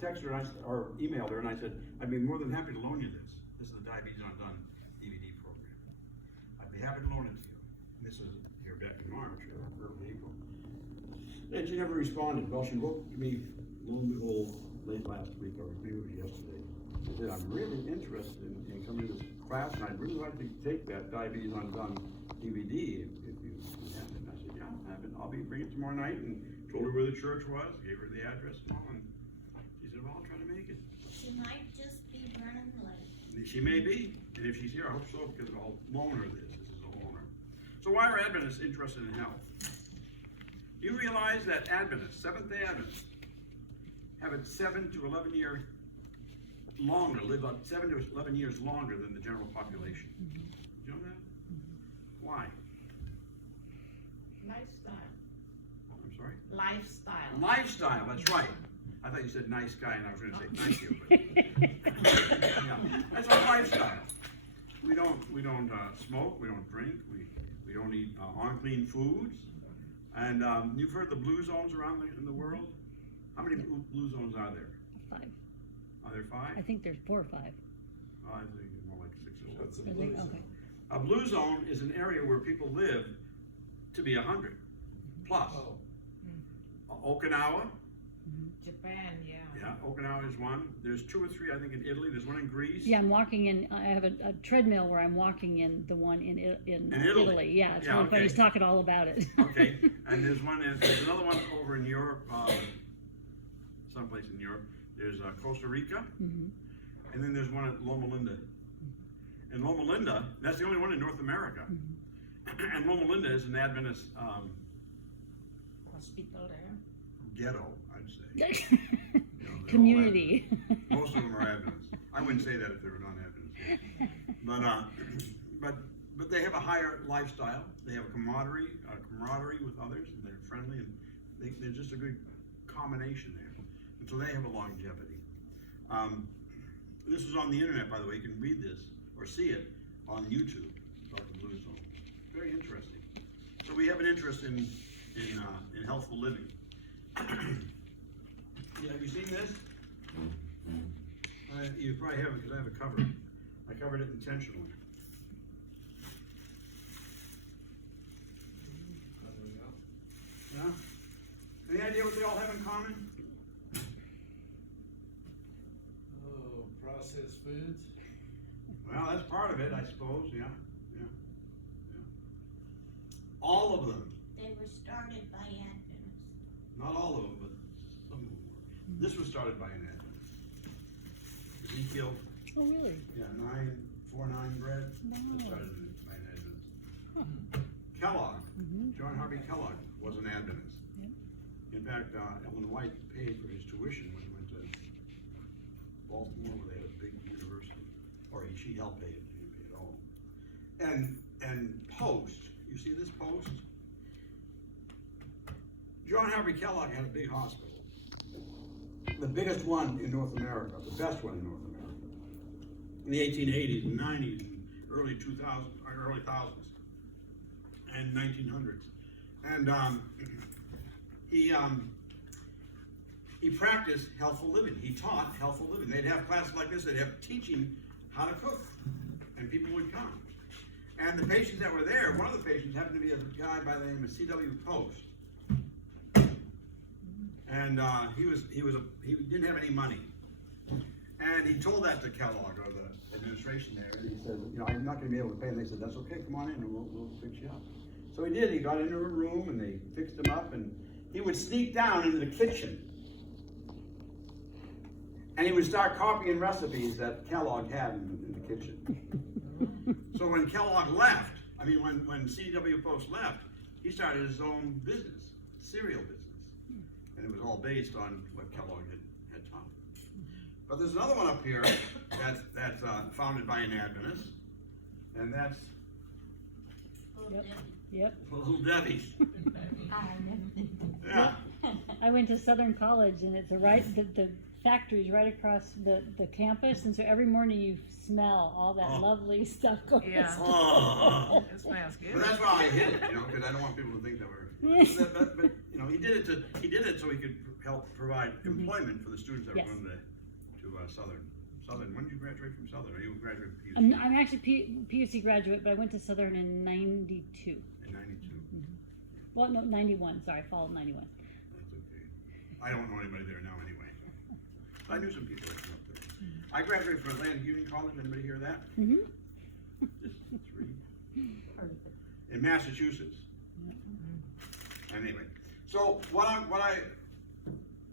Texted her or emailed her and I said, I'd be more than happy to loan you this. This is the Diabetes Undone DVD program. I'd be happy to loan it to you. And this is here back in March or early April. And she never responded. Well, she wrote to me lo and behold late last week or maybe it was yesterday. She said, I'm really interested in coming to this class and I'd really like to take that Diabetes Undone DVD if you have it. And I said, yeah, I'll have it. I'll bring it tomorrow night, and told her where the church was, gave her the address and all. And she said, well, I'll try to make it. She might just be running late. She may be, and if she's here, I hope so, because I'll loan her this. This is a loaner. So why are Adventists interested in health? You realize that Adventists, Seventh-day Adventists, have a 7 to 11 year longer, live about 7 to 11 years longer than the general population. Do you know that? Why? Lifestyle. I'm sorry? Lifestyle. Lifestyle, that's right. I thought you said nice guy, and I was going to say thank you. But yeah, that's our lifestyle. We don't smoke. We don't drink. We don't eat unclean foods. And you've heard the blue zones around in the world. How many blue zones are there? 5. Are there 5? I think there's 4 or 5. Oh, I think more like 6 or 7. What's a I blue think, zone? okay. A blue zone is an area where people live to be 100 plus. Oh, Okinawa. Japan, yeah. Yeah, Okinawa is one. There's 2 or 3, I think, in Italy. There's one in Greece. Yeah, I'm walking in. I have a treadmill where I'm walking in. The one in Italy? Italy. Yeah, it's Yeah, really funny. okay. He's talking all about it. Okay, and there's another one over in Europe, someplace in Europe. There's Costa Rica, Mhm. and then there's one at Loma Linda. And Loma Linda, that's the only one in North America. And Loma Linda is an Adventist Hospital there. ghetto, I'd say. You know, they're all Community. Adventist. Most of them are Adventists. I wouldn't say that if they were non-Adventists. But they have a higher lifestyle. They have a camaraderie with others, and they're friendly, and they're just a good combination there. And so they have a longevity. This is on the internet, by the way. You can read this or see it on YouTube about the blue zone. Very interesting. So we have an interest in healthful living. Yeah, have you seen this? You probably haven't, because I have it covered. I covered it intentionally. Yeah? Any idea what they all have in common? oh, processed foods. Well, that's part of it, I suppose. Yeah. All of them. They were started by Adventists. Not all of them, but some of them were. This was started by an Adventist. Ezekiel, Oh, really? 949 bread. No. That started by an Adventist. Kellogg, John Harvey Kellogg was an Adventist. Yep. In fact, Ellen White paid for his tuition when he went to Baltimore, where they had a big university. Or she helped pay it. She didn't pay it all. And Post, you see this Post? John Harvey Kellogg had a big hospital. The biggest one in North America, the best one in North America. In the 1880s and 90s and early 2000s, or early thousands, and 1900s. And he practiced healthful living. He taught healthful living. They'd have classes like this. They'd have teaching how to cook, and people would come. And the patients that were there, one of the patients happened to be a guy by the name of C.W. Post. And he didn't have any money. And he told that to Kellogg, or the administration there. And he said, I'm not going to be able to pay. And they said, that's okay, come on in and we'll fix you up. So he did. He got into a room and they fixed him up, and he would sneak down into the kitchen. And he would start copying recipes that Kellogg had in the kitchen. So when Kellogg left, when C.W. Post left, he started his own business, cereal business. And it was all based on what Kellogg had taught. But there's another one up here that's founded by an Adventist, and that's Yep. Little Debbie's. I never. Yeah. I went to Southern College, and it's the factory's right across the campus, and so every morning you smell all that lovely stuff going Yeah. Oh. It smells good. But that's why I hid it, because I don't want people to think that we're. But he did it so he could help provide employment for the students that Yes. are going to Southern. Southern, when did you graduate from Southern? Are you graduated from PUC? I'm actually PUC graduate, but I went to Southern in 92. In 92? Well, no, 91, sorry, fall of 91. That's okay. I don't know anybody there now anyway. So. I knew some people that came up there. I graduated from Atlantic Union College. Anybody hear that? Mm-hmm. Just 3. In Massachusetts. Anyway, so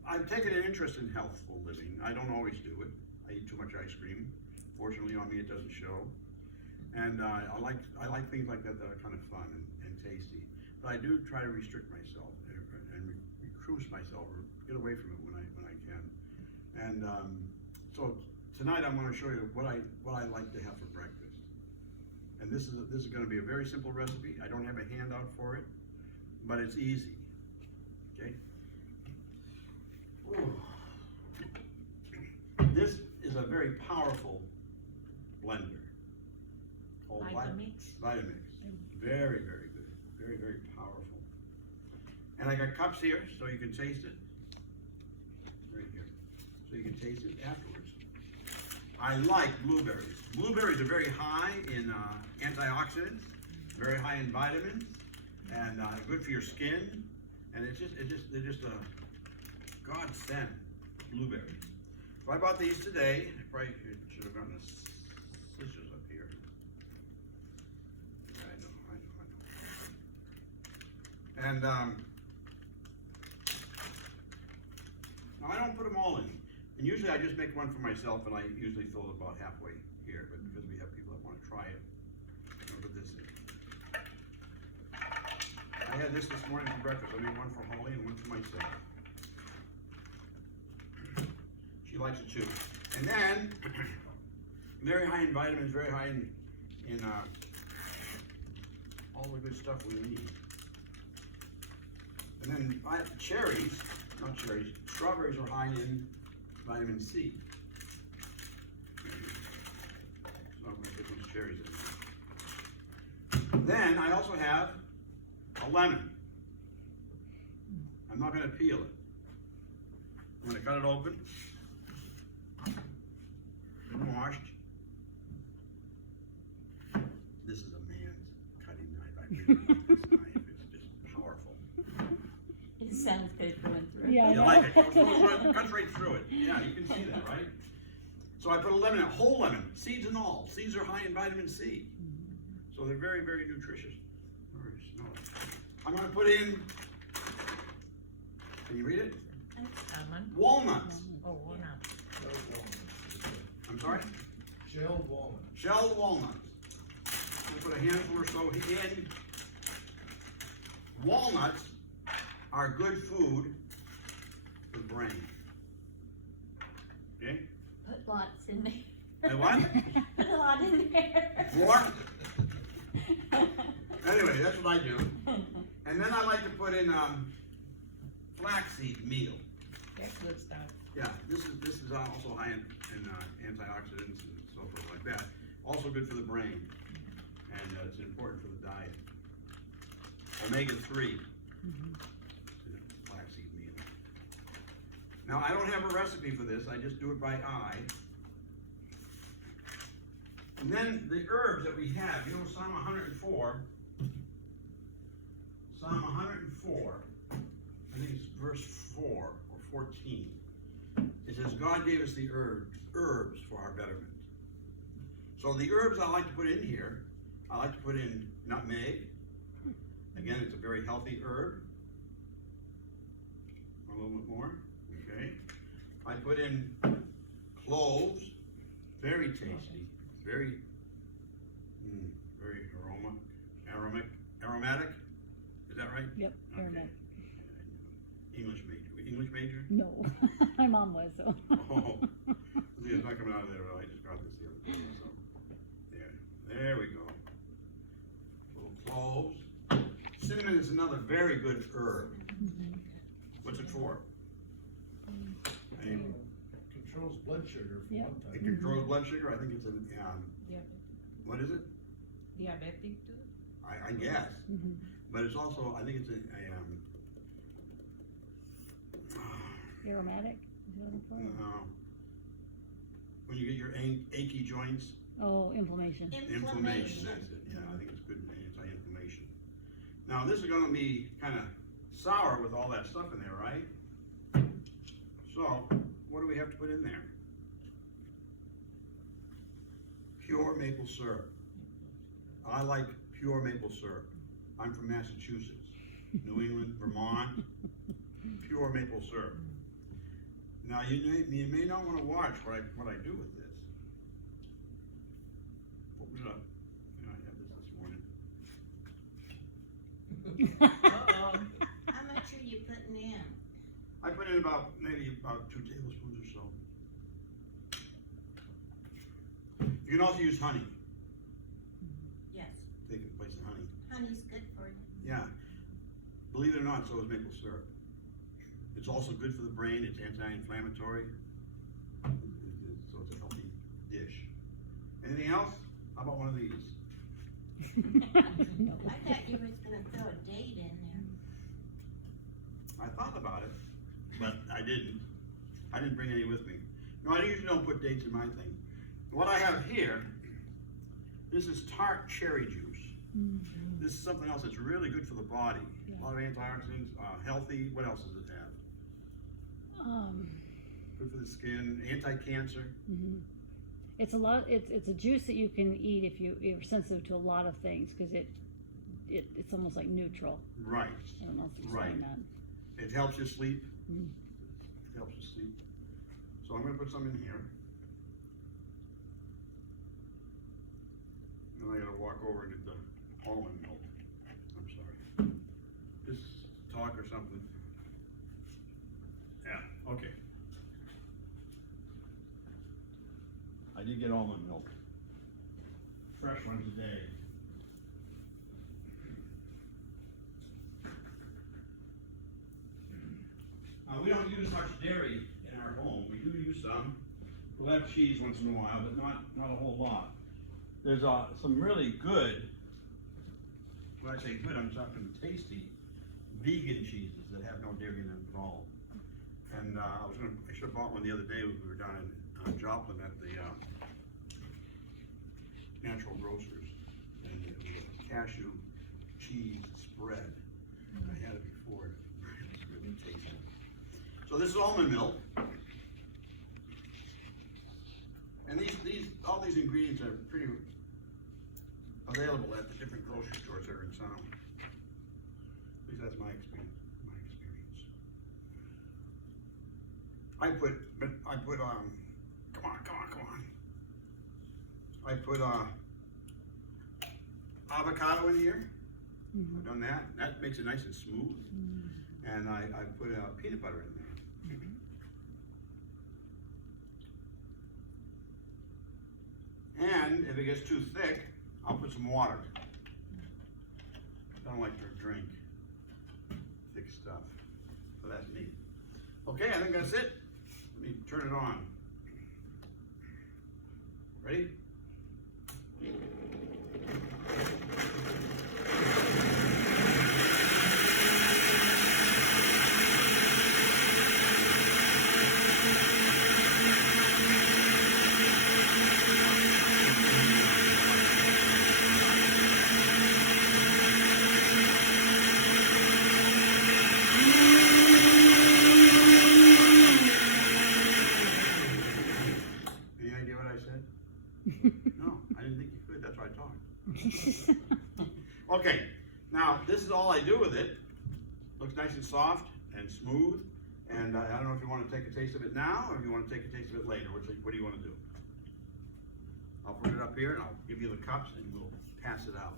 I've taken an interest in healthful living. I don't always do it. I eat too much ice cream. Fortunately, on me it doesn't show. And I like things like that are kind of fun and tasty. But I do try to restrict myself and recruit myself or get away from it when I can. And so tonight I'm going to show you what I like to have for breakfast. And this is going to be a very simple recipe. I don't have a handout for it, but it's easy. Okay. Ooh. This is a very powerful blender called Vitamix. Vitamix. Very, very good. Very, very powerful. And I got cups here so you can taste it. Right here. So you can taste it afterwards. I like blueberries. Blueberries are very high in antioxidants, very high in vitamins, and good for your skin. And they're just a godsend, blueberries. So I bought these today. I probably should have gotten the scissors up here. I know. And now I don't put them all in. And usually I just make one for myself, and I usually fill it about halfway here. But because we have people that want to try it, I'm gonna put this in. I had this morning for breakfast. I made one for Holly and one for myself. She likes it too. And then, very high in vitamins, very high in all the good stuff we need. And then strawberries are high in vitamin C. So I'm going to put these cherries in. Then I also have a lemon. I'm not going to peel it. I'm going to cut it open. Washed. This is a man's cutting knife. I really like this knife. It's just powerful. It sounds good going through. Yeah, I You know. like it? It cuts right through it. Yeah, you can see that, right? So I put a lemon, a whole lemon, seeds and all. Seeds are high in vitamin C. So they're very, very nutritious. I'm going to put in, can you read it? Almond. Walnuts. Oh, walnut. Shelled walnuts. I'm sorry? Shelled walnuts. Shelled walnuts. We'll put a handful or so in. Walnuts are good food for the brain. Okay? Put lots in there. And what? Put a lot in there. More? Anyway, that's what I do. And then I like to put in flaxseed meal. That's good stuff. Yeah, this is also high in antioxidants and so forth like that. Also good for the brain, and it's important for the diet. Omega-3, flaxseed meal. Now I don't have a recipe for this. I just do it by eye. And then the herbs that we have, you know, Psalm 104. Psalm 104. I think it's verse 4 or 14. It says, God gave us the herbs for our betterment. So the herbs I like to put in here, I like to put in nutmeg. Again, it's a very healthy herb. A little bit more, okay. I put in cloves, very tasty, very aromatic. Is that right? Yep, aromatic. English major. English major? No, my mom was, so. Oh, see, it's not coming out of there. I just got this the other day. So there we go. Little cloves. Cinnamon is another very good herb. What's it for? I mean, Controls blood sugar for Yeah. one it type. controls blood sugar. I think it's a what is it? Diabetic too? I guess, but it's also I think it's a Aromatic? Is that what it's called? When you get your achy joints, Oh, inflammation. inflammation, that's it, yeah, I think it's good anti-inflammation. Now, this is gonna be kinda sour with all that stuff in there, right? So, what do we have to put in there? Pure maple syrup. I like pure maple syrup. I'm from Massachusetts, New England, Vermont, pure maple syrup. Now, you may not wanna watch what I do with this. What was up? I had this morning. Uh-oh. How much are you putting in? I put in maybe about 2 tablespoons or so. You can also use honey, Yes, take the place of honey. honey's good for you. Yeah, believe it or not, so is maple syrup. It's also good for the brain, it's anti-inflammatory. So it's a healthy dish. Anything else? How about one of these? No. I thought you was gonna throw a date in there. I thought about it, but I didn't. I didn't bring any with me. No, I usually don't put dates in my thing. What I have here, this is tart cherry juice. This is something else that's really good for the body. Yeah. A lot of antioxidants, healthy. What else does it have? Good for the skin, anti-cancer. It's it's a juice that you can eat if you're sensitive to a lot of things, because it's almost like neutral. Right. I don't know if you're Right. saying that. It helps you sleep. Mhm. It helps you sleep. So I'm gonna put some in here. And I gotta walk over and get the almond milk. I'm sorry. Just talk or something. Yeah, okay. I did get almond milk. Fresh one today. We don't use much dairy in our home. We do use some. We'll have cheese once in a while, but not a whole lot. There's some really good, when I say good, I'm talking tasty, vegan cheeses that have no dairy in them at all. And I should have bought one the other day when we were down in Joplin at the Natural Grocers. And it was a cashew cheese spread. I had it before. It was really tasty. So this is almond milk. And all these ingredients are pretty available at the different grocery stores that are in town. At least that's my experience. I put I put avocado in here. I've done that. That makes it nice and smooth. And I put peanut butter in there. And if it gets too thick, I'll put some water. I don't like to drink thick stuff. So that's me. Okay, I think that's it. Let me turn it on. Ready? Any idea what I said? No, I didn't think you could. That's why I talked. Okay, now this is all I do with it. Looks nice and soft and smooth. And I don't know if you want to take a taste of it now or if you want to take a taste of it later. What do you want to do? I'll put it up here and I'll give you the cups and we'll pass it out.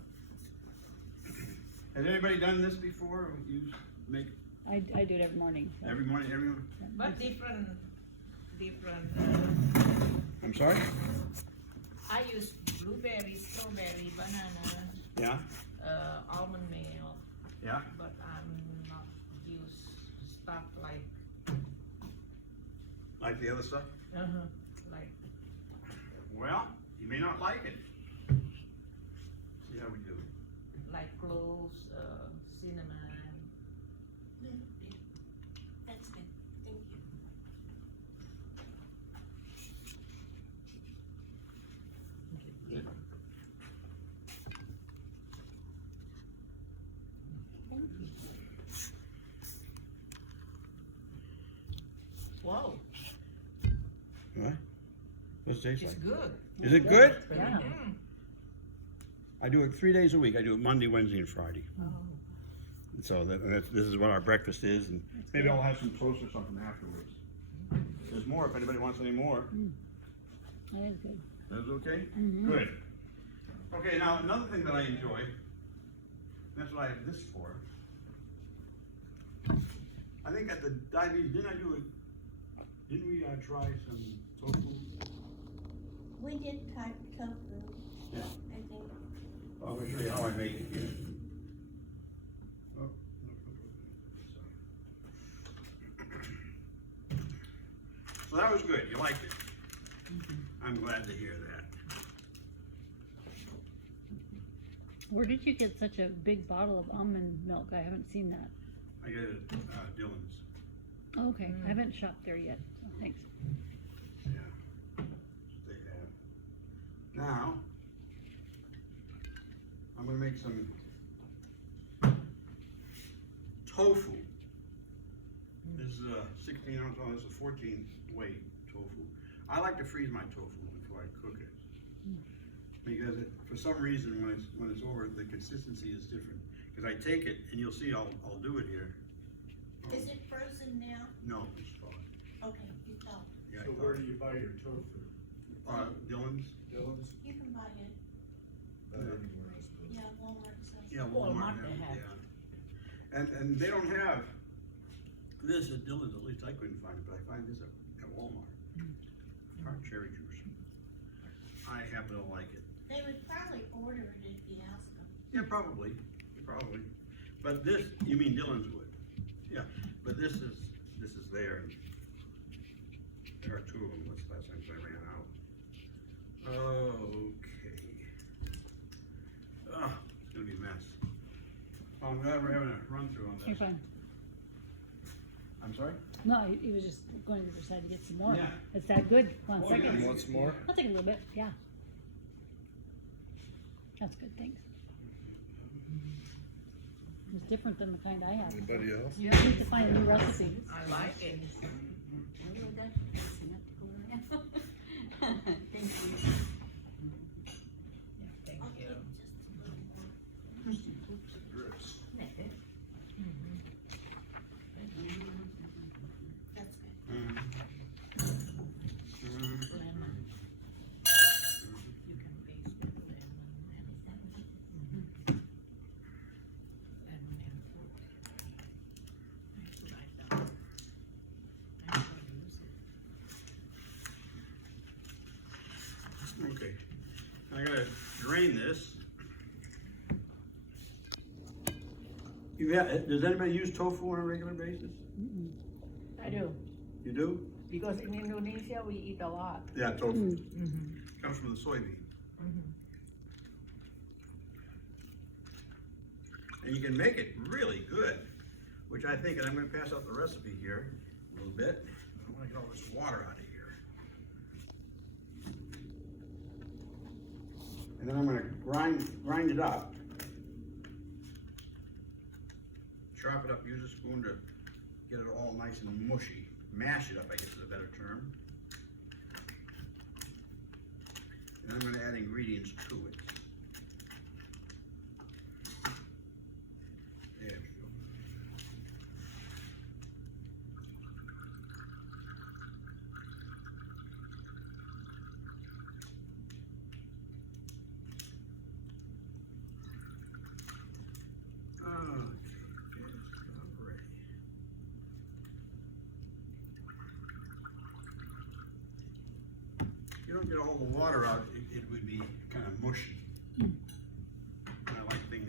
Has anybody done this before? You make I do it every morning. So. every morning, But different. I'm sorry? I use blueberry, strawberry, banana, Yeah, almond milk, yeah. but I'm not use stuff like Like the other stuff? like Well, you may not like it. See how we do. cloves, cinnamon. That's good, thank you. What's it taste It's like? good. Is it good? Yeah. Mm. I do it 3 days a week. I do it Monday, Wednesday, and Friday. Oh. And so this is what our breakfast is, and maybe I'll have some toast or something afterwards. There's more if anybody wants any more. That is good. That's okay? Mhm. Good. Okay, now another thing that I enjoy, that's what I have this for. I think at the diabetes, didn't we try some tofu? We did type tofu, Yeah. I think. I'm gonna show you how I make it here. Oh, so that was good, you liked it? I'm glad to hear that. Where did you get such a big bottle of almond milk? I haven't seen that. I get it at Dylan's. Oh, okay, I haven't shopped there yet. So thanks. Yeah. They have. Now, I'm gonna make some tofu. This is a 16 ounce, oh, this is a 14 weight tofu. I like to freeze my tofu before I cook it. Because for some reason, when it's over, the consistency is different. Because I take it, and you'll see, I'll do it here. Is it frozen now? No, it's fine. Okay, you thought, Yeah, So where do you buy your tofu? Dylan's? Dylan's? you can buy it, Not anywhere, I suppose. yeah, Walmart sells it. Yeah, Walmart Walmart, they have. yeah. And they don't have this at Dylan's, at least I couldn't find it, but I find this at Walmart. Tart cherry juice. I happen to like it. They would probably order it if you asked them. Yeah, probably. But this, you mean Dylan's would? Yeah, but this is there. And there are 2 of them, that's last time I ran out. Okay. Oh, it's gonna be a mess. Oh, I'm glad we're having a run through on You're this. fine. I'm sorry? No, he was just going to the side to get some more. Yeah. It's that good. Come on, Oh, seconds. yeah. Want some more? I'll take a little bit, yeah. That's good, thanks. It's different than the kind I have. Anybody else? I need to find a new recipe. I like it. Thank you. Yeah, thank I'll you. take just a little more. Drips. That's good. Lemon. You can taste the lemon and fruit. That's what I've done. I'm gonna use it. Okay. I gotta drain this. Does anybody use tofu on a regular basis? I do, You do? because in Indonesia we eat a lot. Yeah, tofu. Mm-hmm. Comes from the soybean. And you can make it really good, which I think, and I'm gonna pass out the recipe here a little bit. I wanna get all this water out of here. And then I'm gonna grind it up. Chop it up, use a spoon to get it all nice and mushy. Mash it up, I guess is a better term. And I'm gonna add ingredients to it. There we go. You don't get all the water out, it would be kind of mushy. And I like things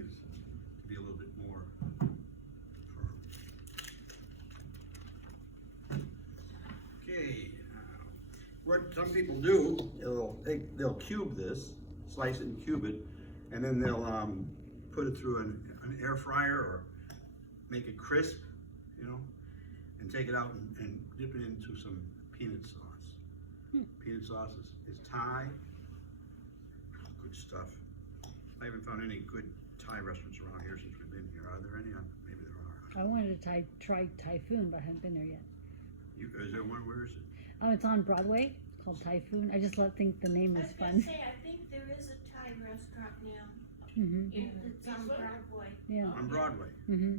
to be a little bit more firm. Okay, now, what some people do, they'll cube this, slice it and cube it, and then they'll put it through an air fryer or make it crisp, you know, and take it out and dip it into some peanut sauce. Peanut sauce is Thai. Good stuff. I haven't found any good Thai restaurants around here since we've been here. Are there any? Maybe there are. I wanted to try typhoon, but I haven't been there yet. Is there one? Where is it? Oh, it's on Broadway. called Typhoon. I just think the name I is was gonna fun. say, I think there is a Thai restaurant now, Mm-hmm. it's on Broadway. Yeah. On Broadway, Mm-hmm.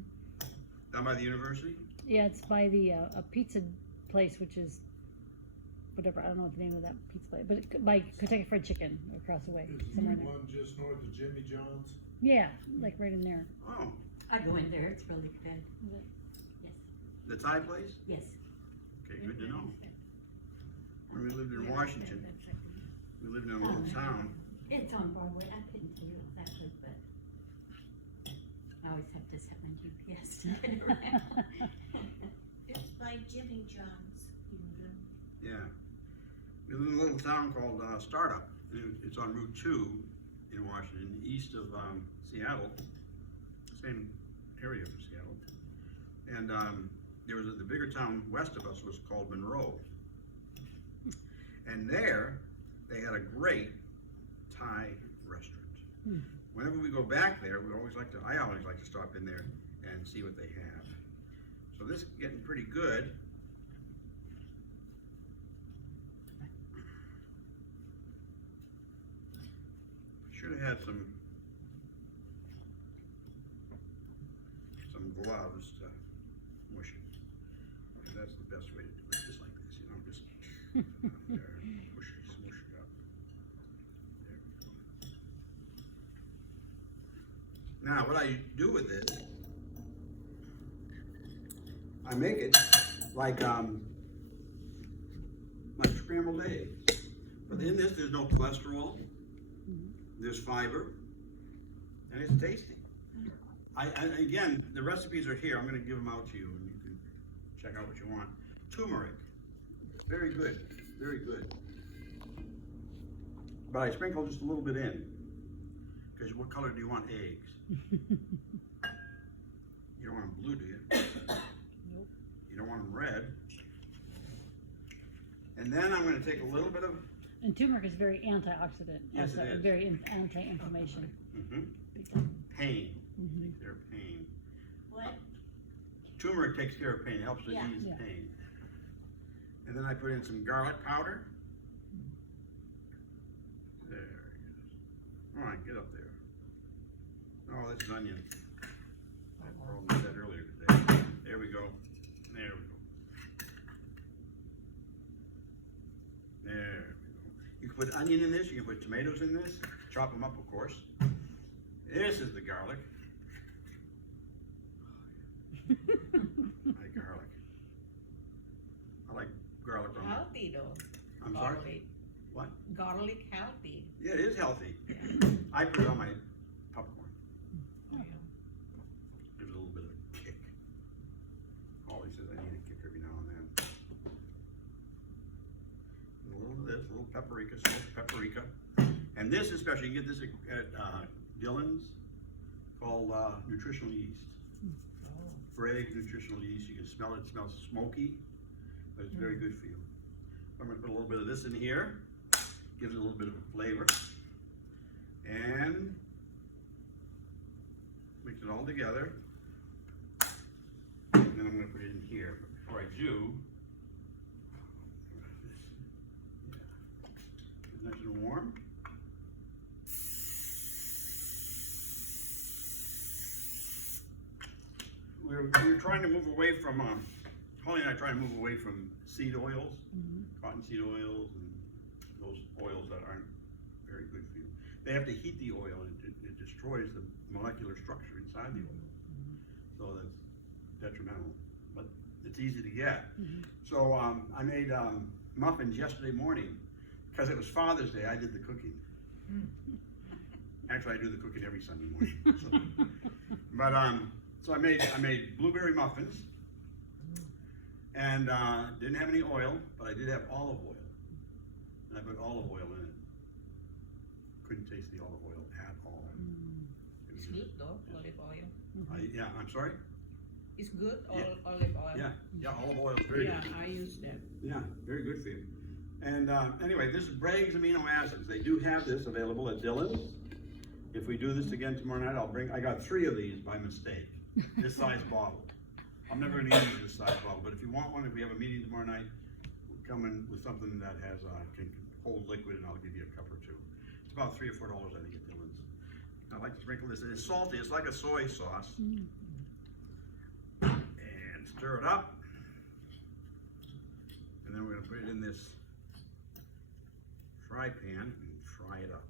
down by the university? Yeah, it's by the a pizza place, which is whatever. I don't know the name of that pizza place, but it, by Kentucky Fried Chicken across the way. Is the Somewhere in there. one just north of Jimmy John's? Yeah, like right in there. Oh, I go in there, it's really good. Yes, the Thai place? yes. Okay, good to know. When we lived in Washington, we lived in a little town. It's on Broadway, I couldn't tell you exactly, but I always have to set my GPS to get around. It's by Jimmy John's. Yeah. We live in a little town called Startup. It's on Route 2 in Washington, east of Seattle. Same area for Seattle. And there was the bigger town west of us was called Monroe. And there, they had a great Thai restaurant. Hmm. Whenever we go back there, I always like to stop in there and see what they have. So this is getting pretty good. Should have had some gloves to mush it. That's the best way to do it, just like this, just there, push it, smush it up. There we go. Now, what I do with this, I make it like scrambled eggs. But in this, there's no cholesterol. There's fiber, and it's tasty. Again, the recipes are here. I'm going to give them out to you, and you can check out what you want. Turmeric, very good, very good. But I sprinkle just a little bit in, because what color do you want eggs? You don't want them blue, do you? Nope. You don't want them red. And then I'm going to take a little bit of. And turmeric is very antioxidant. Yes, also, it is. very anti-inflammation. Pain. Mm-hmm. Takes care of pain. What? Turmeric takes care of pain, helps to Yeah. ease Yeah. pain. And then I put in some garlic powder. There it is. All right, get up there. Oh, this is onion. I probably said earlier today. There we go. There we go. There we go. You can put onion in this, you can put tomatoes in this, chop them up, of course. This is the garlic. I like garlic. I like garlic on. Healthy though. I'm sorry? Garlic. What? Garlic healthy. Yeah, it is healthy. Yeah. I put it on my popcorn. Yeah. Gives it a little bit of a kick. Holly says I need a kick every now and then. And a little of this, a little paprika, smoked paprika. And this especially, you can get this at Dillon's, called nutritional yeast. For eggs, nutritional yeast, you can smell it, it smells smoky, but it's very good for you. I'm gonna put a little bit of this in here, gives it a little bit of a flavor. And mix it all together. And then I'm gonna put it in here. But before I do, it's nice and warm. We're trying to move away from, Holly and I are trying to move away from seed oils, cottonseed oils, and those oils that aren't very good for you. They have to heat the oil, and it destroys the molecular structure inside the oil. So that's detrimental, but it's easy to get. So I made muffins yesterday morning. Because it was Father's Day, I did the cooking. Actually, I do the cooking every Sunday morning. But so I made blueberry muffins, and didn't have any oil, but I did have olive oil, and I put olive oil in it. Couldn't taste the olive oil at all. It was It's good though, olive oil. yeah, I'm sorry. It's good, Yeah. olive oil. Yeah, olive oil is very Yeah, good. I use that. Yeah, very good for you. And anyway, this is Bragg's amino acids. They do have this available at Dillon's. If we do this again tomorrow night, I got 3 of these by mistake. This size bottle. I'm never gonna use this size bottle, but if you want one, if we have a meeting tomorrow night, come in with something that has, can hold liquid, and I'll give you a cup or two. It's about $3 or $4, I think, at Dillon's. I like to sprinkle this, it's salty, it's like a soy sauce. And stir it up. And then we're gonna put it in this fry pan and fry it up.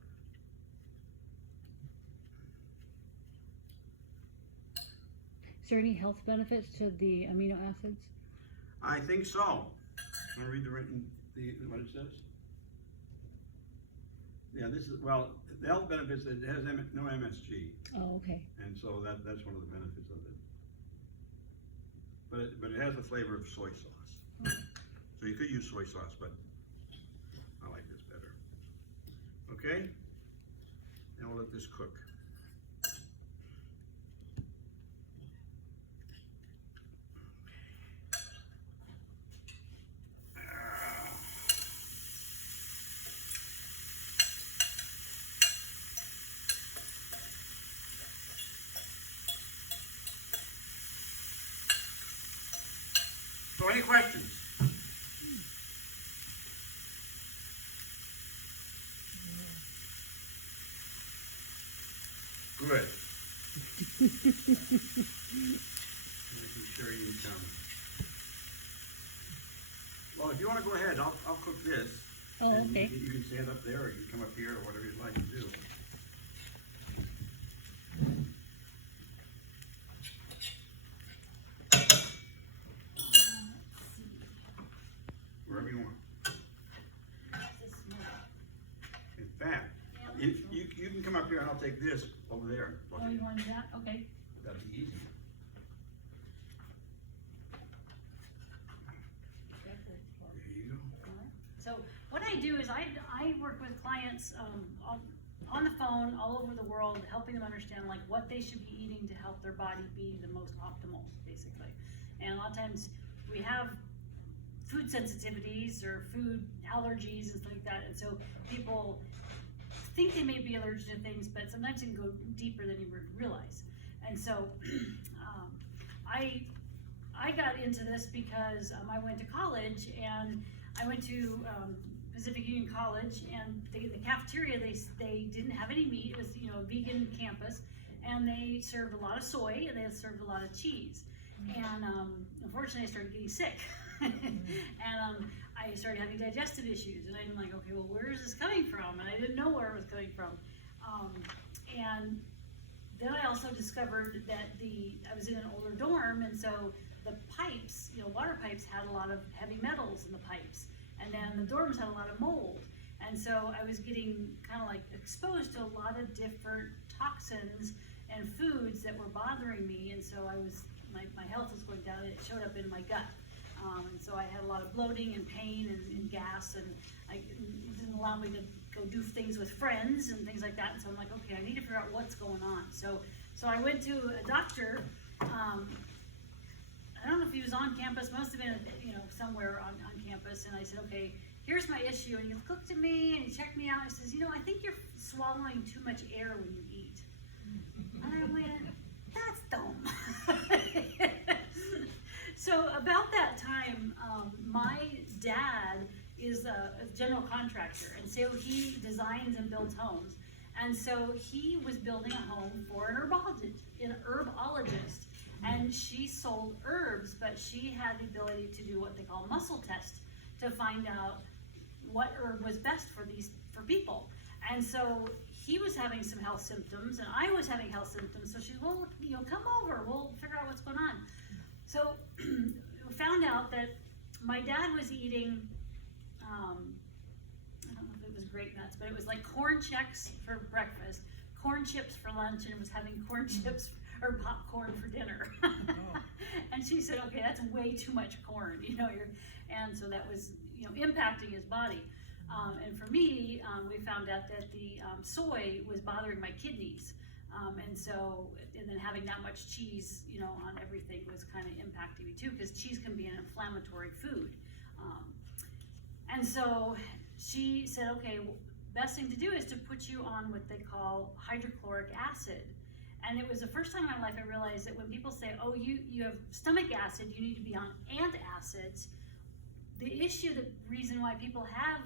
Is there any health benefits to the amino acids? I think so. Wanna read what it says? Yeah, this is, well, the health benefits, it has no MSG, Oh, okay. and so that's one of the benefits of it. But it has the flavor of soy sauce. So you could use soy sauce, but I like this better. Okay? Now we'll let this cook. So any questions? Good. Making sure you come. Well, if you want to go ahead, I'll cook this. Oh, And okay. You can stand up there, or you can come up here, or whatever you'd like to do. Wherever you want. In fact, you can come up here and I'll take this over there. Oh, you want that? Okay. That'd be easy. There you go. So what I do is I work with clients on the phone all over the world, helping them understand like what they should be eating to help their body be the most optimal, basically. And a lot of times we have food sensitivities or food allergies and stuff like that, and so people think they may be allergic to things, but sometimes it can go deeper than you would realize. And so I got into this because I went to college, and I went to Pacific Union College, and the cafeteria, they didn't have any meat. It was, you know, a vegan campus, and they served a lot of soy, and they served a lot of cheese. And unfortunately, I started getting sick. And I started having digestive issues, and I'm like, okay, well, where is this coming from? And I didn't know where it was coming from. And then I also discovered that I was in an older dorm, and so the pipes, you know, water pipes had a lot of heavy metals in the pipes, and then the dorms had a lot of mold. And so I was getting kind of like exposed to a lot of different toxins and foods that were bothering me, and so my health was going down, and it showed up in my gut. And so I had a lot of bloating and pain and gas, and it didn't allow me to go do things with friends and things like that. And so I'm like, okay, I need to figure out what's going on. So I went to a doctor. I don't know if he was on campus, must have been, you know, somewhere on campus. And I said, okay, here's my issue. And he looked at me and he checked me out. And he says, you know, I think you're swallowing too much air when you eat. And I went, that's dumb. So about that time, my dad is a general contractor, and so he designs and builds homes. And so he was building a home for an herbologist, and she sold herbs, but she had the ability to do what they call muscle test to find out what herb was best for people. And so he was having some health symptoms, and I was having health symptoms. So she said, well, you know, come over, we'll figure out what's going on. So we found out that my dad was eating, I don't know if it was grape nuts, but it was like corn checks for breakfast, corn chips for lunch, and was having corn chips or popcorn for dinner. And she said, okay, that's way too much corn, you know, and so that was, you know, impacting his body. And for me, we found out that the soy was bothering my kidneys. And then having that much cheese, you know, on everything was kind of impacting me too, because cheese can be an inflammatory food. And so she said, okay, best thing to do is to put you on what they call hydrochloric acid. And it was the first time in my life I realized that when people say, oh, you have stomach acid, you need to be on antacids, the issue, the reason why people have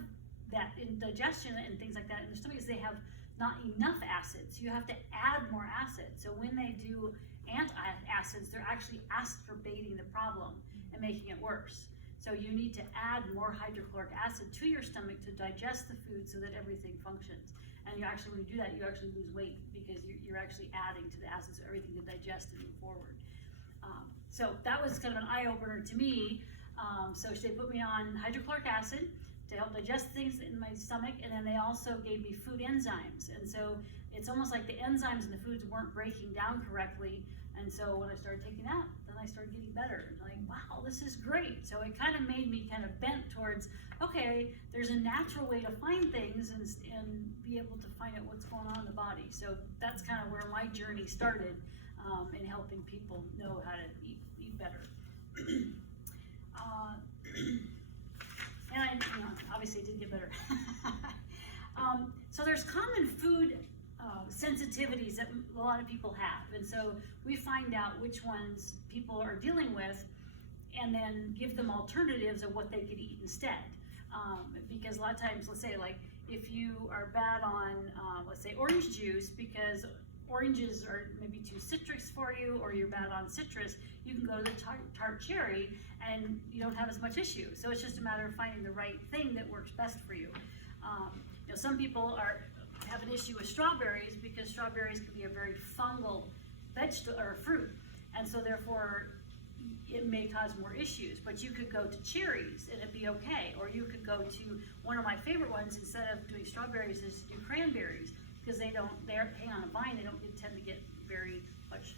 that indigestion and things like that in their stomach is they have not enough acids. You have to add more acid. So when they do antacids, they're actually exacerbating the problem and making it worse. So you need to add more hydrochloric acid to your stomach to digest the food so that everything functions. And you actually, when you do that, you actually lose weight because you're actually adding to the acids so everything to digest and move forward. So that was kind of an eye-opener to me. So they put me on hydrochloric acid to help digest things in my stomach, and then they also gave me food enzymes. And so it's almost like the enzymes in the foods weren't breaking down correctly. And so when I started taking that, then I started getting better. And like, wow, this is great. So it kind of made me kind of bent towards, okay, there's a natural way to find things and be able to find out what's going on in the body. So that's kind of where my journey started in helping people know how to eat better. And I, obviously did get better. So there's common food sensitivities that a lot of people have, and so we find out which ones people are dealing with and then give them alternatives of what they could eat instead. Because a lot of times, let's say like if you are bad on let's say orange juice because oranges are maybe too citrus for you, or you're bad on citrus, you can go to the tart cherry and you don't have as much issue. So it's just a matter of finding the right thing that works best for you. Some people have an issue with strawberries because strawberries can be a very fungal vegetable or fruit, and so therefore it may cause more issues. But you could go to cherries and it'd be okay, or you could go to one of my favorite ones. Instead of doing strawberries, is do cranberries, because they hang on a vine, they don't tend to get very much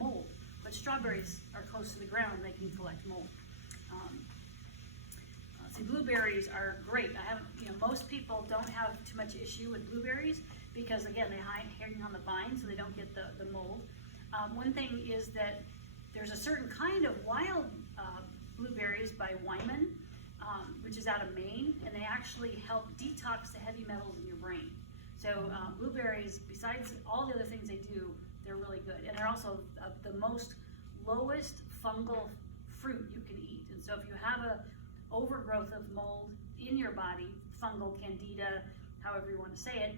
mold. But strawberries are close to the ground, they can collect mold. See, blueberries are great. Most people don't have too much issue with blueberries because, again, they hang on the vine, so they don't get the mold. One thing is that there's a certain kind of wild blueberries by Wyman, which is out of Maine, and they actually help detox the heavy metals in your brain. So blueberries, besides all the other things they do, they're really good. And they're also the most lowest fungal fruit you can eat. And so if you have a overgrowth of mold in your body, fungal, candida, however you want to say it,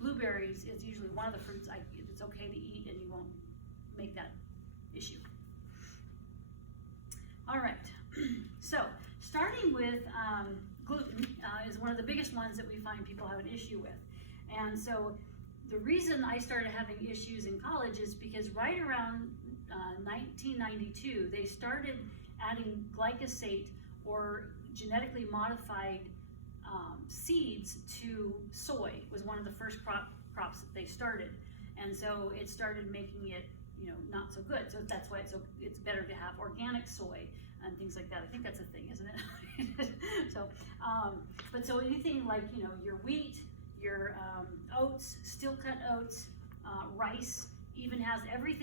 blueberries is usually one of the fruits it's okay to eat, and you won't make that issue. All right, so starting with gluten is one of the biggest ones that we find people have an issue with. And so the reason I started having issues in college is because right around 1992, they started adding glyphosate or genetically modified seeds to soy. Was one of the first crops that they started. And so it started making it, not so good. So that's why it's better to have organic soy and things like that. I think that's a thing, isn't it? But so anything like, your wheat, your oats, steel cut oats, rice, even every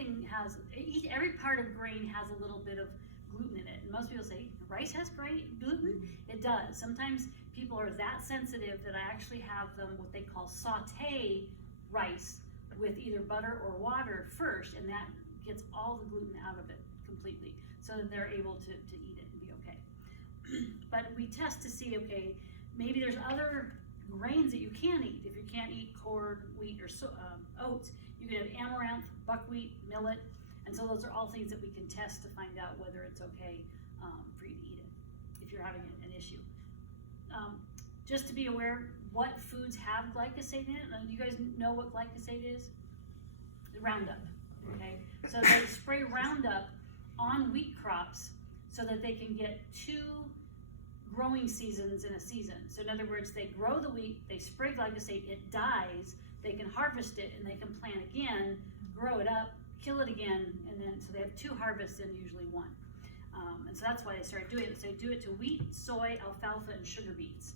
part of grain has a little bit of gluten in it. And most people say, rice has gluten? It does. Sometimes people are that sensitive that I actually have them what they call saute rice with either butter or water first, and that gets all the gluten out of it completely, so that they're able to eat it and be okay. But we test to see, okay, maybe there's other grains that you can eat. If you can't eat corn, wheat, or oats, you can have amaranth, buckwheat, millet, and so those are all things that we can test to find out whether it's okay for you to eat it if you're having an issue. Just to be aware, what foods have glyphosate in it? You guys know what glyphosate is? The Roundup, okay? So they spray Roundup on wheat crops so that they can get 2 growing seasons in a season. So in other words, they grow the wheat, they spray glyphosate, it dies, they can harvest it, and they can plant again, grow it up, kill it again, and then so they have 2 harvests in usually 1. And so that's why they started doing it. So they do it to wheat, soy, alfalfa, and sugar beets.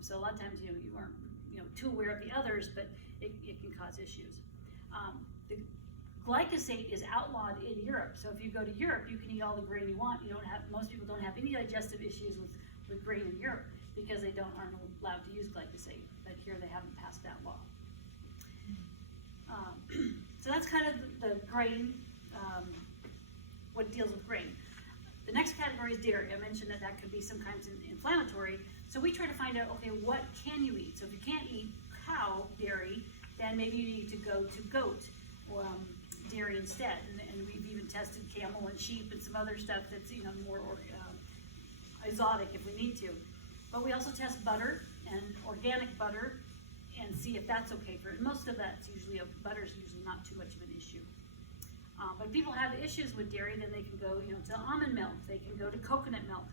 So a lot of times, you aren't too aware of the others, but it can cause issues. The glyphosate is outlawed in Europe. So if you go to Europe, you can eat all the grain you want. Most people don't have any digestive issues with grain in Europe because they aren't allowed to use glyphosate. But here they haven't passed that law. So that's kind of the grain, what deals with grain. The next category is dairy. I mentioned that that could be sometimes inflammatory. So we try to find out, okay, what can you eat? So if you can't eat cow dairy, then maybe you need to go to goat or dairy instead. And we've even tested camel and sheep and some other stuff that's, you know, more exotic if we need to. But we also test butter and organic butter and see if that's okay for it. Most of that's usually, butter's usually not too much of an issue. But people have issues with dairy, then they can go, you know, to almond milk, they can go to coconut milk,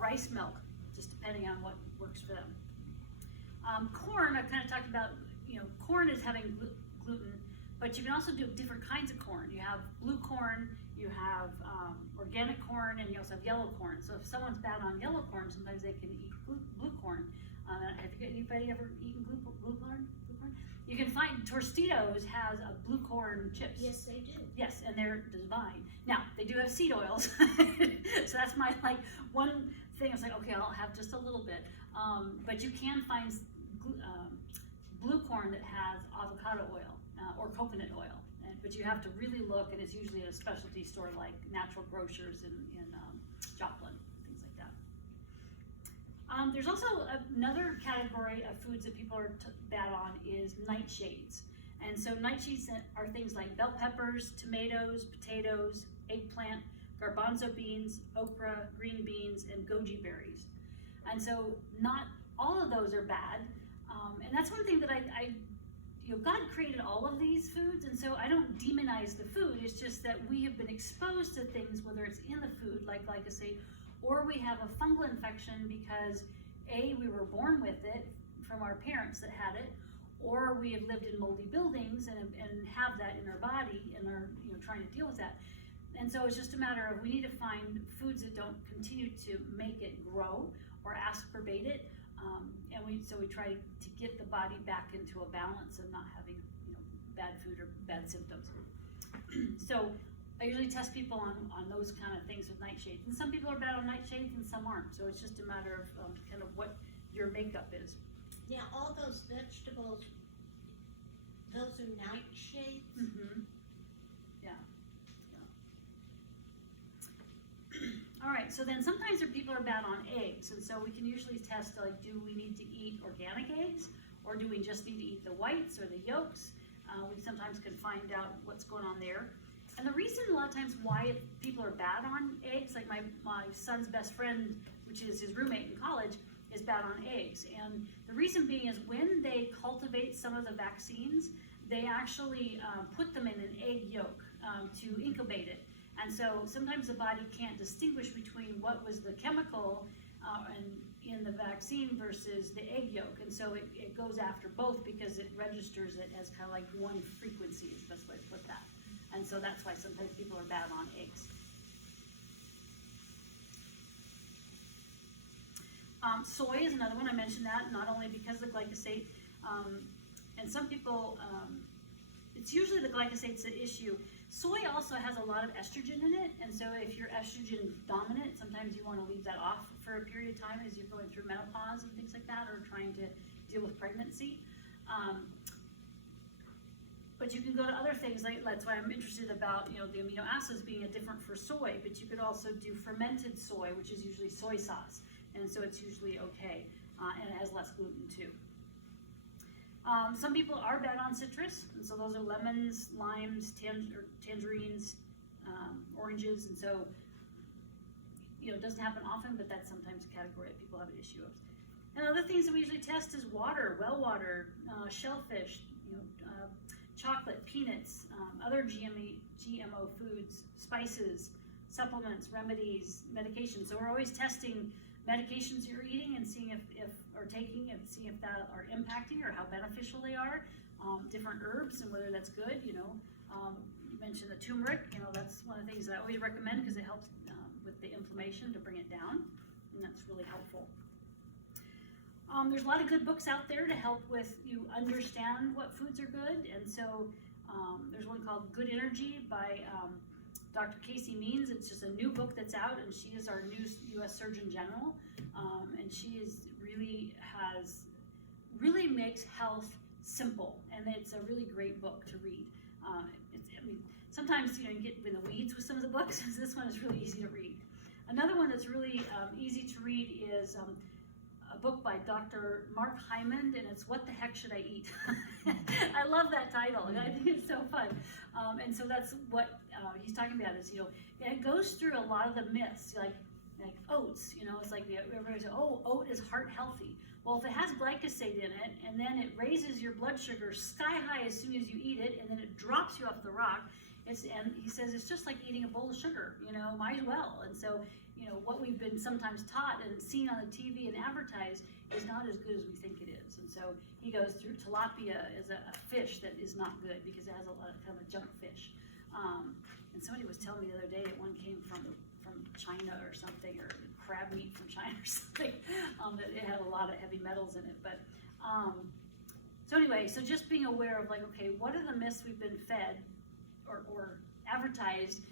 rice milk, just depending on what works for them. Corn, I've kind of talked about, you know, corn is having gluten, but you can also do different kinds of corn. You have blue corn, you have organic corn, and you also have yellow corn. So if someone's bad on yellow corn, sometimes they can eat blue corn. Have anybody ever eaten blue corn? You can find Tostitos has a blue corn chips. Yes, they do. Yes, and they're divine. Now, they do have seed oils, so that's my like one thing. I was like, okay, I'll have just a little bit. But you can find blue corn that has avocado oil or coconut oil, but you have to really look, and it's usually at a specialty store like Natural Grocers in Joplin, things like that. There's also another category of foods that people are bad on is nightshades. And so nightshades are things like bell peppers, tomatoes, potatoes, eggplant, garbanzo beans, okra, green beans, and goji berries. And so not all of those are bad. And that's one thing that you know, God created all of these foods, and so I don't demonize the food. It's just that we have been exposed to things, whether it's in the food, like glyphosate, or we have a fungal infection because A, we were born with it from our parents that had it, or we have lived in moldy buildings and have that in our body and are, you know, trying to deal with that. And so it's just a matter of we need to find foods that don't continue to make it grow or ascorbate it. So we try to get the body back into a balance of not having, you know, bad food or bad symptoms. So I usually test people on those kind of things with nightshades. And some people are bad on nightshades and some aren't. So it's just a matter of kind of what your makeup is. Now, all those vegetables, those are nightshades? Mm-hmm. Yeah. All right, so then sometimes people are bad on eggs, and so we can usually test, like, do we need to eat organic eggs, or do we just need to eat the whites or the yolks? We sometimes can find out what's going on there. And the reason a lot of times why people are bad on eggs, like my son's best friend, which is his roommate in college, is bad on eggs. And the reason being is when they cultivate some of the vaccines, they actually put them in an egg yolk to incubate it. And so sometimes the body can't distinguish between what was the chemical in the vaccine versus the egg yolk. And so it goes after both because it registers it as kind of like one frequency is the best way to put that. And so that's why sometimes people are bad on eggs. Soy is another one. I mentioned that not only because of the glyphosate, and some people, it's usually the glyphosate's the issue. Soy also has a lot of estrogen in it, and so if you're estrogen dominant, sometimes you want to leave that off for a period of time as you're going through menopause and things like that, or trying to deal with pregnancy. But you can go to other things, like that's why I'm interested about, you know, the amino acids being different for soy, but you could also do fermented soy, which is usually soy sauce, and so it's usually okay, and it has less gluten too. Some people are bad on citrus, and so those are lemons, limes, tangerines, oranges, and so, you know, it doesn't happen often, but that's sometimes a category that people have an issue of. And other things that we usually test is water, well water, shellfish, you know, chocolate, peanuts, other GMO foods, spices, supplements, remedies, medications. So we're always testing medications you're eating and seeing if or taking and seeing if that are impacting or how beneficial they are. Different herbs and whether that's good. You know, you mentioned the turmeric. You know, that's one of the things that I always recommend because it helps with the inflammation to bring it down, and that's really helpful. There's a lot of good books out there to help with you understand what foods are good, and so there's one called Good Energy by Dr. Casey Means. It's just a new book that's out, and she is our new U.S. Surgeon General, and she really makes health simple, and it's a really great book to read. Sometimes, you know, you get in the weeds with some of the books. This one is really easy to read. Another one that's really easy to read is a book by Dr. Mark Hyman, and it's What the Heck Should I Eat? I love that title. I think it's so fun. And so that's what he's talking about is, it goes through a lot of the myths, like oats, it's like everybody says, oh, oat is heart healthy. Well, if it has glyphosate in it, and then it raises your blood sugar sky high as soon as you eat it, and then it drops you off the rock, and he says it's just like eating a bowl of sugar, might as well. And so, what we've been sometimes taught and seen on the TV and advertised is not as good as we think it is. And so he goes through tilapia is a fish that is not good because it has a lot of kind of a junk fish. And somebody was telling me the other day that one came from China or something, or crab meat from China or something, that it had a lot of heavy metals in it. But so anyway, so just being aware of okay, what are the myths we've been fed or advertised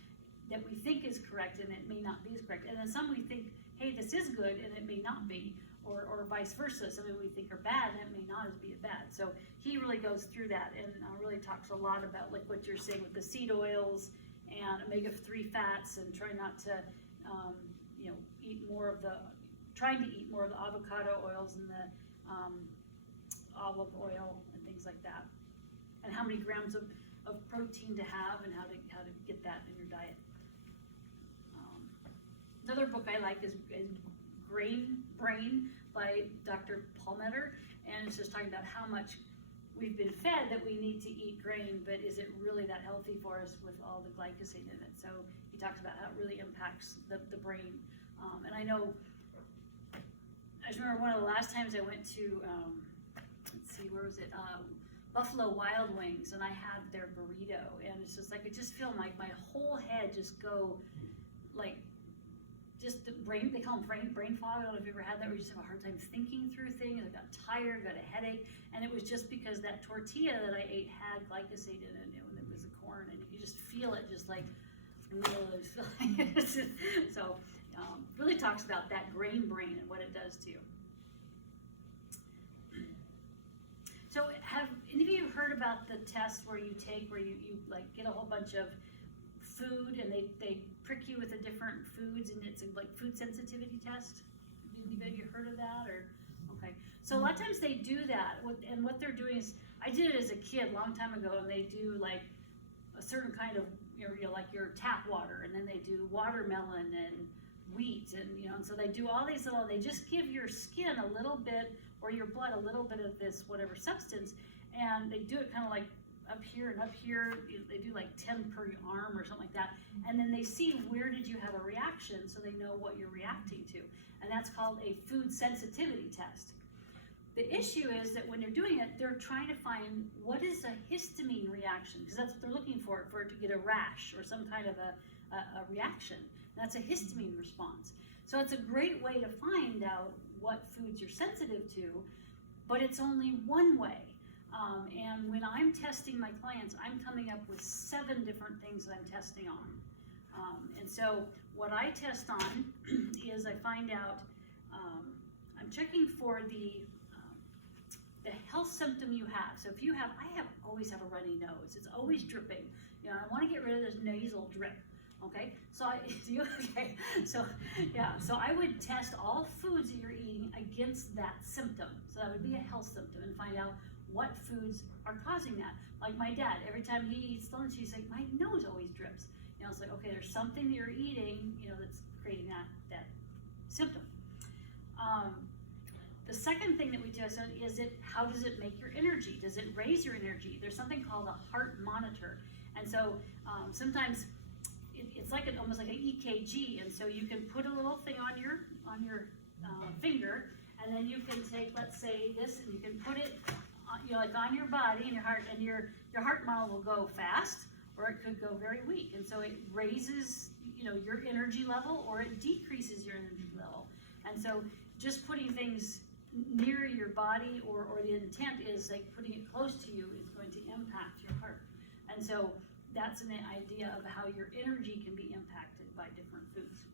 that we think is correct and it may not be as correct, and then some we think, hey, this is good and it may not be, or vice versa. Something we think are bad and it may not as be bad. So he really goes through that and really talks a lot about what you're saying with the seed oils and omega-3 fats, and trying not to trying to eat more of the avocado oils and the olive oil and things like that, and how many grams of protein to have and how to get that in your diet. Another book I like is Brain by Dr. Palmetter, and it's just talking about how much we've been fed that we need to eat grain, but is it really that healthy for us with all the glyphosate in it? So he talks about how it really impacts the brain. And I know, I just remember one of the last times I went to, let's see, where was it? Buffalo Wild Wings, and I had their burrito, and it's just like, I just feel my whole head just go just the brain, they call them brain fog. I don't know if you ever had that, where you just have a hard time thinking through things. I got tired, got a headache, and it was just because that tortilla that I ate had glyphosate in it, and it was the corn, and you just feel it just like, so really talks about that grain brain and what it does to you. So have any of you heard about the test where you get a whole bunch of food and they prick you with the different foods, and it's like food sensitivity test? Have you heard of that? Or okay, so a lot of times they do that, and what they're doing is, I did it as a kid a long time ago, and they do like a certain kind of like your tap water, and then they do watermelon and wheat, and and so they do all these they just give your skin a little bit, or your blood a little bit of this whatever substance, and they do it kind of like up here and up here. They do like 10 per arm or something like that, and then they see where did you have a reaction, so they know what you're reacting to, and that's called a food sensitivity test. The issue is that when they're doing it, they're trying to find what is a histamine reaction, because that's what they're looking for it to get a rash or some kind of a reaction. That's a histamine response. So it's a great way to find out what foods you're sensitive to, but it's only one way. And when I'm testing my clients, I'm coming up with 7 different things that I'm testing on. And so what I test on is I find out, I'm checking for the health symptom you have. So if you have, always have a runny nose. It's always dripping. I want to get rid of this nasal drip. Okay, so so I would test all foods that you're eating against that symptom. So that would be a health symptom, and find out what foods are causing that. Like my dad, every time he eats lunch, he's like, my nose always drips. It's like, okay, there's something that you're eating, that's creating that symptom. The second thing that we test on is how does it make your energy? Does it raise your energy? There's something called a heart monitor, and so sometimes it's like almost like an EKG, and so you can put a little thing on your finger, and then you can take, let's say this, and you can put it like on your body and your heart, and your heart monitor will go fast, or it could go very weak, and so it raises your energy level, or it decreases your energy level. And so just putting things near your body, or the intent is like putting it close to you, is going to impact your heart. And so that's an idea of how your energy can be impacted by different foods.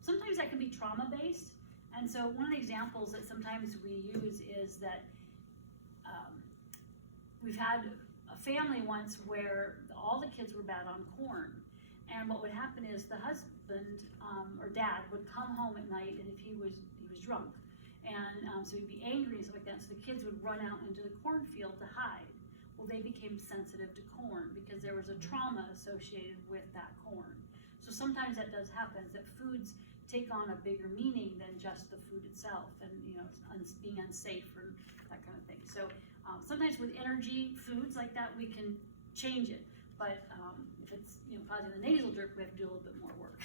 Sometimes that can be trauma-based, and so one of the examples that sometimes we use is that we've had a family once where all the kids were bad on corn, And what would happen is the husband or dad would come home at night, and if he was drunk, and so he'd be angry and stuff like that. So the kids would run out into the cornfield to hide. Well, they became sensitive to corn because there was a trauma associated with that corn. So sometimes that does happen, that foods take on a bigger meaning than just the food itself, and being unsafe or that kind of thing. So sometimes with energy foods like that, we can change it. But if it's causing the nasal drip, we have to do a little bit more work.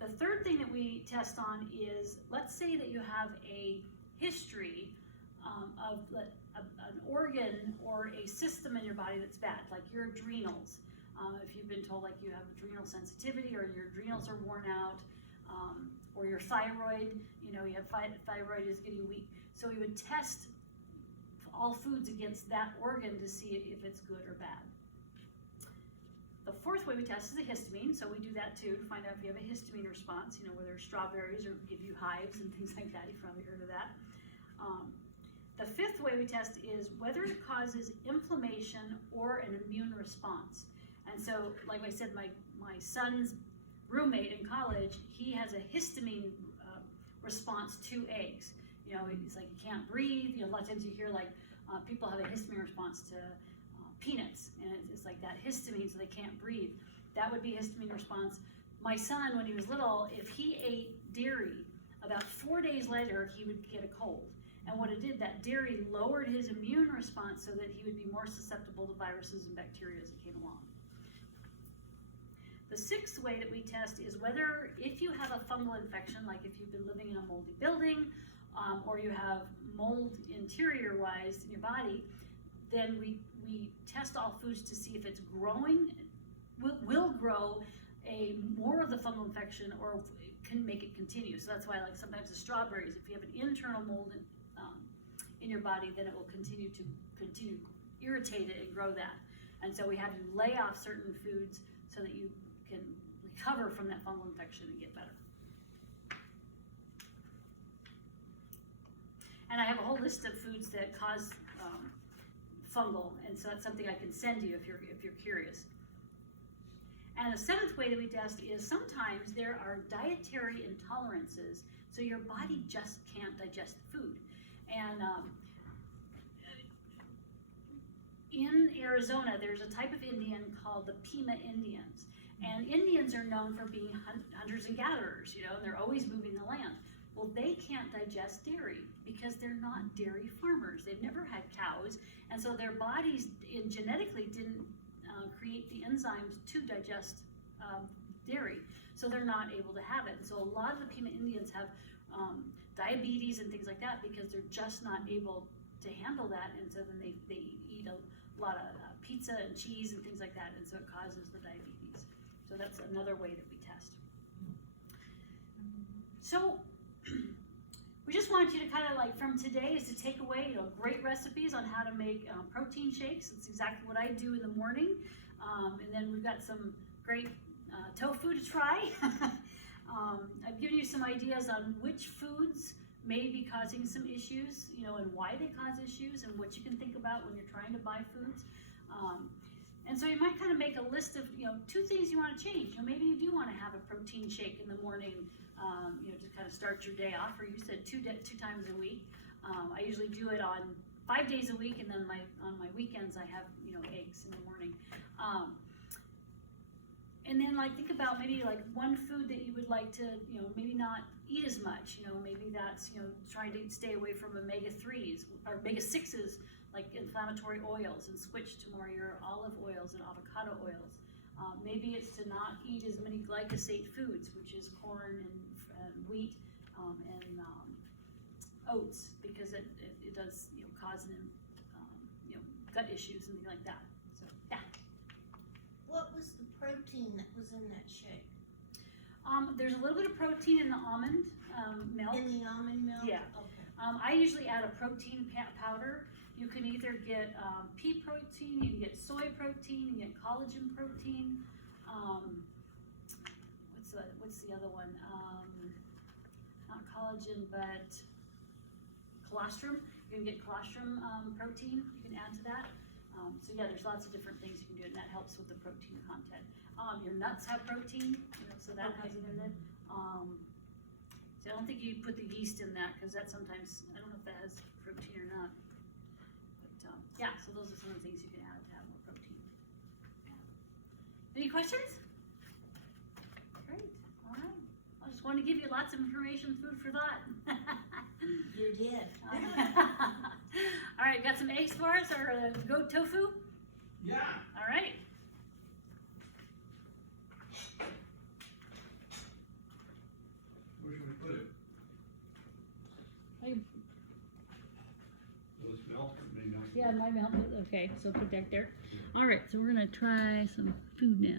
The third thing that we test on is, let's say that you have a history of an organ or a system in your body that's bad, like your adrenals. If you've been told like you have adrenal sensitivity, or your adrenals are worn out, or your thyroid, you have thyroid is getting weak. So we would test all foods against that organ to see if it's good or bad. The fourth way we test is a histamine, so we do that too to find out if you have a histamine response, whether strawberries or give you hives and things like that. You've probably heard of that. The fifth way we test is whether it causes inflammation or an immune response. And so, like I said, my son's roommate in college, he has a histamine response to eggs. He's like, he can't breathe. A lot of times you hear like people have a histamine response to peanuts, and it's like that histamine, so they can't breathe. That would be a histamine response. My son, when he was little, if he ate dairy, about 4 days later, he would get a cold. And what it did, that dairy lowered his immune response so that he would be more susceptible to viruses and bacteria as it came along. The sixth way that we test is whether, if you have a fungal infection, like if you've been living in a moldy building, or you have mold interior-wise in your body, then we test all foods to see if it's growing, will grow more of the fungal infection, or can make it continue. So that's why, like sometimes the strawberries, if you have an internal mold in your body, then it will continue to irritate it and grow that. And so we have you lay off certain foods so that you can recover from that fungal infection and get better. And I have a whole list of foods that cause fungal, and so that's something I can send you if you're curious. And the seventh way that we test is sometimes there are dietary intolerances, so your body just can't digest food. And in Arizona, there's a type of Indian called the Pima Indians. And Indians are known for being hunters and gatherers, and they're always moving the land. Well, they can't digest dairy because they're not dairy farmers. They've never had cows, and so their bodies genetically didn't create the enzymes to digest dairy, so they're not able to have it. And so a lot of the Pima Indians have diabetes and things like that because they're just not able to handle that, and so then they eat a lot of pizza and cheese and things like that, and so it causes the diabetes. So that's another way that we test. So we just want you to kind of like, from today, is to take away great recipes on how to make protein shakes. It's exactly what I do in the morning. And then we've got some great tofu to try. I've given you some ideas on which foods may be causing some issues, and why they cause issues, and what you can think about when you're trying to buy foods. And so you might kind of make a list of, 2 things you want to change. Maybe you do want to have a protein shake in the morning, to kind of start your day off, or you said two times a week. I usually do it on 5 days a week, and then on my weekends I have, eggs in the morning. And then think about maybe one food that you would like to, maybe not eat as much. Maybe that's, trying to stay away from omega-3s or omega-6s, like inflammatory oils, and switch to more your olive oils and avocado oils. Maybe it's to not eat as many glyphosate foods, which is corn and wheat and oats, because it does cause gut issues and things like that. So yeah. What was the protein that was in that shake? There's a little bit of protein in the almond milk. In the almond milk? Yeah. Okay. I usually add a protein powder. You can either get pea protein, you can get soy protein, you can get collagen protein. What's the other one? Not collagen, but colostrum. You can get colostrum protein. You can add to that. So yeah, there's lots of different things you can do, and that helps with the protein content. Your nuts have protein, you know, so that has it in it. So I don't think you put the yeast in that, because that sometimes, I don't know if that has protein or not. But, yeah, so those are some of the things you can add to have more protein. Yeah. Any questions? Great, all right. I just wanted to give you lots of information, food for thought. You did. All right, got some eggs for us, or goat tofu? Yeah. All right. Where should we put it? I- Will it melt? Maybe not. Yeah, my mouth, okay, so put that there. All right, so we're gonna try some food now.